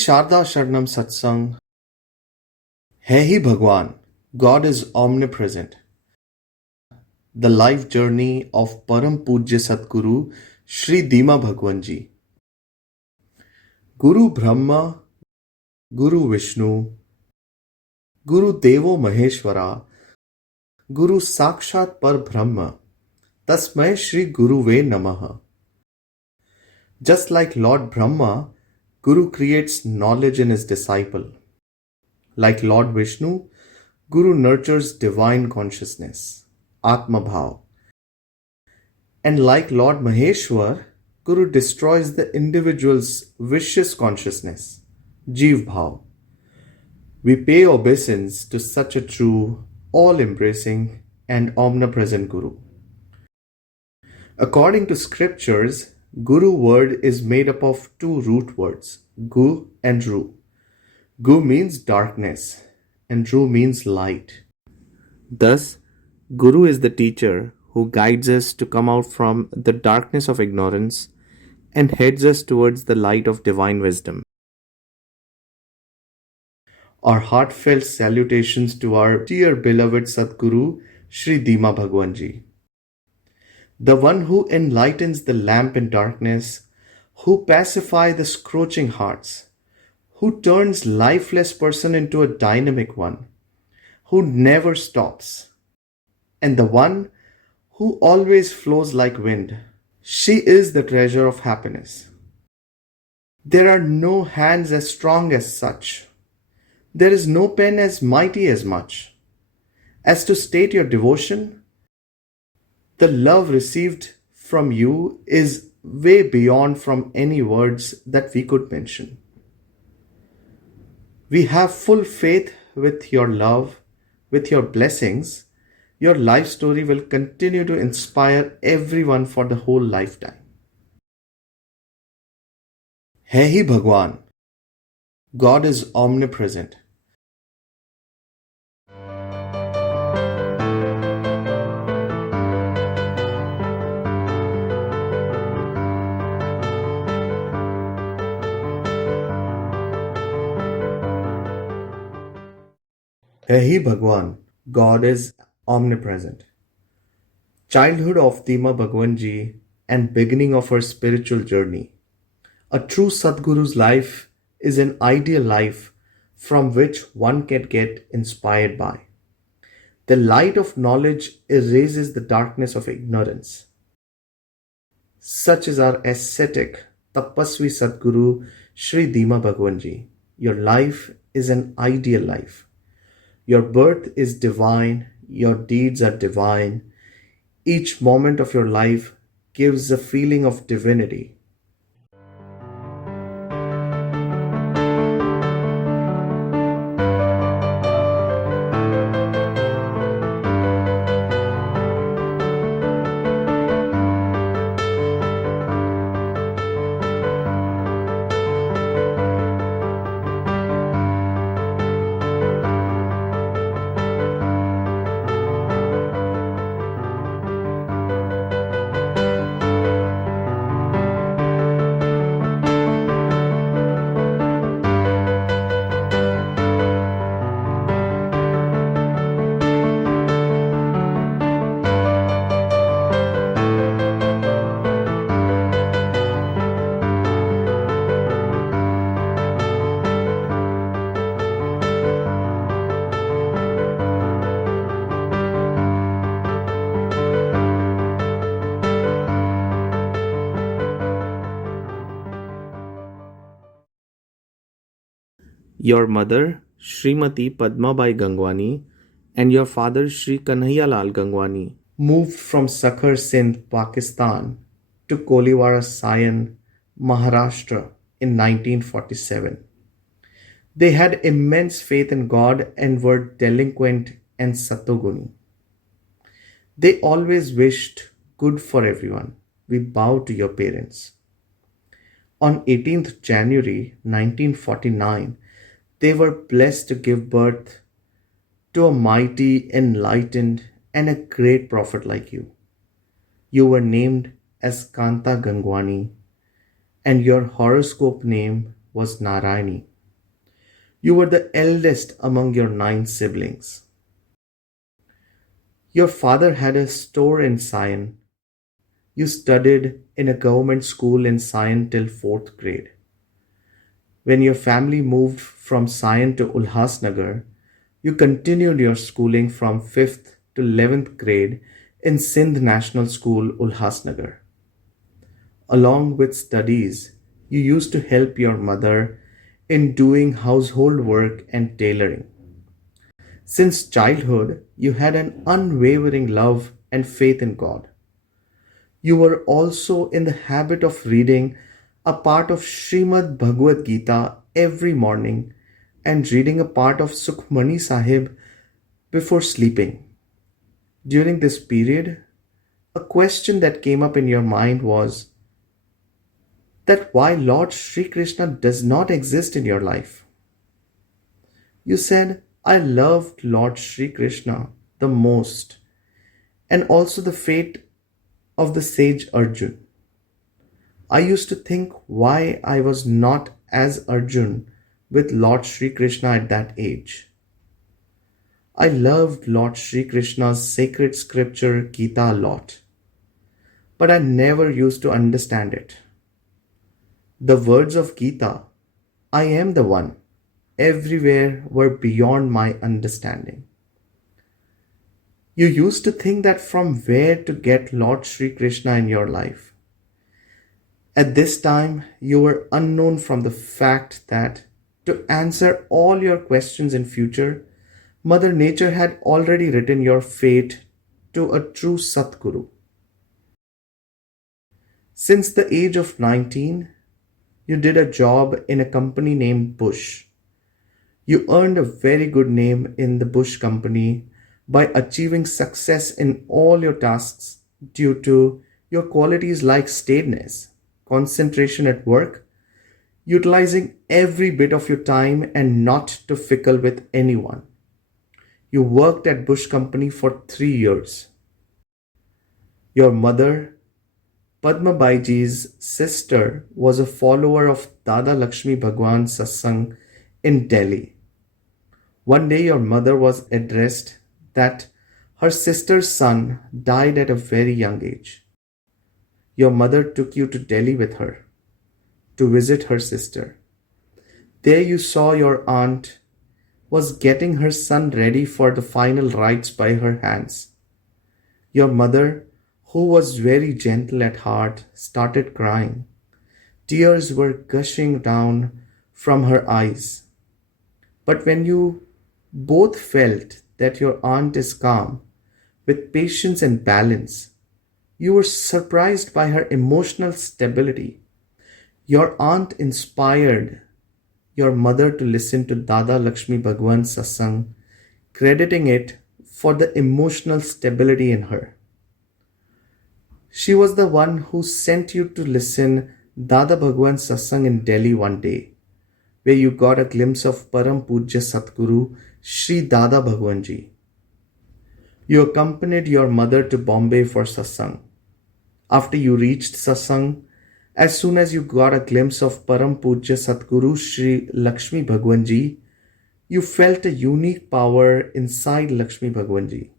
Sharda Sharnam Satsang है ही भगवान, God is omnipresent. The life journey of Param Pujya Satguru Shree Dimaa Bhagwanji. Guru Brahma, Guru Vishnu, Guru Devo Maheshwara, Guru Sakshat Par Brahma, Tasmai Shri Guruve Namaha. Just like Lord Brahma, Guru creates knowledge in his disciple. Like Lord Vishnu, Guru nurtures divine consciousness, Atma Bhav. And like Lord Maheshwar, Guru destroys the individual's vicious consciousness, Jeev Bhav. We pay obeisance to such a true, all-embracing and omnipresent Guru. According to scriptures, Guru word is made up of two root words, Gu and Ru. Gu means darkness and Ru means light. Thus, Guru is the teacher who guides us to come out from the darkness of ignorance and heads us towards the light of divine wisdom. Our heartfelt salutations to our dear beloved Satguru, Shree Dimaa Bhagwanji, the one who enlightens the lamp in darkness, who pacifies the scorching hearts, who turns lifeless person into a dynamic one, who never stops, and the one who always flows like wind. She is the treasure of happiness. There are no hands as strong as such. There is no pen as mighty as much. As to state your devotion, the love received from you is way beyond from any words that we could mention. We have full faith with your love, with your blessings. Your life story will continue to inspire everyone for the whole lifetime. है ही भगवान, God is omnipresent. है ही भगवान, God is omnipresent. Childhood of Dimaa Bhagwanji and beginning of her spiritual journey. A true Satguru's life is an ideal life from which one can get inspired by. The light of knowledge erases the darkness of ignorance. Such is our ascetic, tapasvi Satguru Shree Dimaa Bhagwanji. Your life is an ideal life. Your birth is divine, your deeds are divine. Each moment of your life gives a feeling of divinity. Your mother, Srimati Padmabai Gangwani, and your father, Shri Kanhaiyalal Gangwani, moved from Sakhar, Sindh, Pakistan to Koliwara, Sion, Maharashtra in 1947. They had immense faith in God and were delinquent and satoguni. They always wished good for everyone. We bow to your parents. On 18th January 1949, they were blessed to give birth to a mighty, enlightened, and a great prophet like you. You were named as Kanta Gangwani, and your horoscope name was Narayani. You were the eldest among your 9 siblings. Your father had a store in Sion. You studied in a government school in Sion till 4th grade. When your family moved from Sion to Ulhasnagar, you continued your schooling from 5th to 11th grade in Sindh National School, Ulhasnagar. Along with studies, you used to help your mother in doing household work and tailoring. Since childhood, you had an unwavering love and faith in God. You were also in the habit of reading a part of Srimad Bhagavad Gita every morning and reading a part of Sukhmani Sahib before sleeping. During this period, a question that came up in your mind was that why Lord Sri Krishna does not exist in your life. You said, I loved Lord Sri Krishna the most, and also the fate of the sage Arjun. I used to think why I was not as Arjun with Lord Sri Krishna at that age. I loved Lord Sri Krishna's sacred scripture Gita a lot, but I never used to understand it. The words of Gita, I am the one, everywhere were beyond my understanding. You used to think that from where to get Lord Sri Krishna in your life. At this time, you were unknown from the fact that to answer all your questions in future, Mother Nature had already written your fate to a true Satguru. Since the age of 19, you did a job in a company named Bush. You earned a very good name in the Bush company by achieving success in all your tasks due to your qualities like staidness, concentration at work, utilizing every bit of your time and not to fickle with anyone. You worked at Bush company for 3 years. Your mother, Padma Baiji's sister, was a follower of Dada Lakshmi Bhagwan Satsang in Delhi. One day your mother was addressed that her sister's son died at a very young age. Your mother took you to Delhi with her to visit her sister. There you saw your aunt was getting her son ready for the final rites by her hands. Your mother, who was very gentle at heart, started crying. Tears were gushing down from her eyes. But when you both felt that your aunt is calm, with patience and balance, you were surprised by her emotional stability. Your aunt inspired your mother to listen to Dada Lakshmi Bhagwan Satsang, crediting it for the emotional stability in her. She was the one who sent you to listen Dada Bhagwan Satsang in Delhi one day, where you got a glimpse of Param Pujya Satguru Shree Dada Bhagwanji. You accompanied your mother to Bombay for Satsang. After you reached Satsang, as soon as you got a glimpse of Param Pujya Satguru Sri Lakshmi Bhagwanji, you felt a unique power inside Lakshmi Bhagwanji.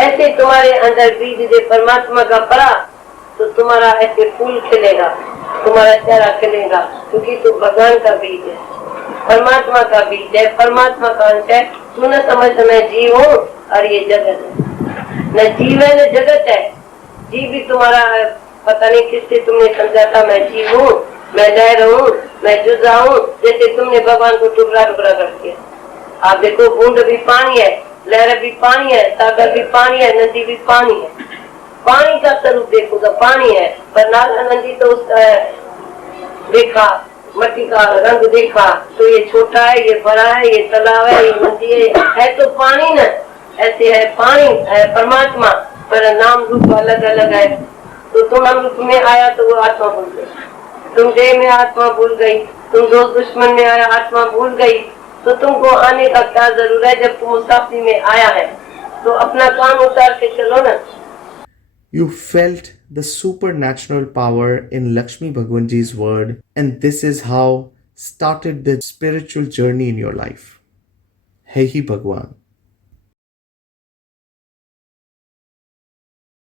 ऐसे तुम्हारे अंदर बीज दे परमात्मा का पड़ा तो तुम्हारा ऐसे फूल खिलेगा, तुम्हारा चेहरा खिलेगा, क्योंकि तू भगवान का बीज है, परमात्मा का बीज है, परमात्मा का अंश है। तू न समझ मैं जीव हूँ और ये जगत है, न जीव है न जगत है। जीव भी तुम्हारा पता नहीं किससे तुमने समझा था मैं जीव हूँ, मैं लहर हूँ, मैं जुजा हूँ, जैसे तुमने भगवान को टुकड़ा टुकड़ा कर दिया। आप देखो बूंद भी पानी है, लहर भी पानी है, सागर भी पानी है, नदी भी पानी है। पानी का स्वरूप देखो तो पानी है, पर नाला नदी तो उसका देखा, मट्टी का रंग देखा तो ये छोटा है, ये बड़ा है, ये तालाब है, ये नदी है तो पानी न। ऐसे है पानी है परमात्मा, पर नाम रूप अलग अलग है। तो तुम हम रूप में आया तो वो आत्मा भूल गई, तुम देह में आत्मा भूल गई, तुम दोस्त दुश्मन में आया आत्मा भूल गई। तो तुमको आने का क्या जरूर है, जब तुम मुसाफिरी में आया है तो अपना काम उतार के चलो ना। You felt the supernatural power in Lakshmi Bhagwanji's word, and this is how started the spiritual journey in your life. Hey Bhagwan.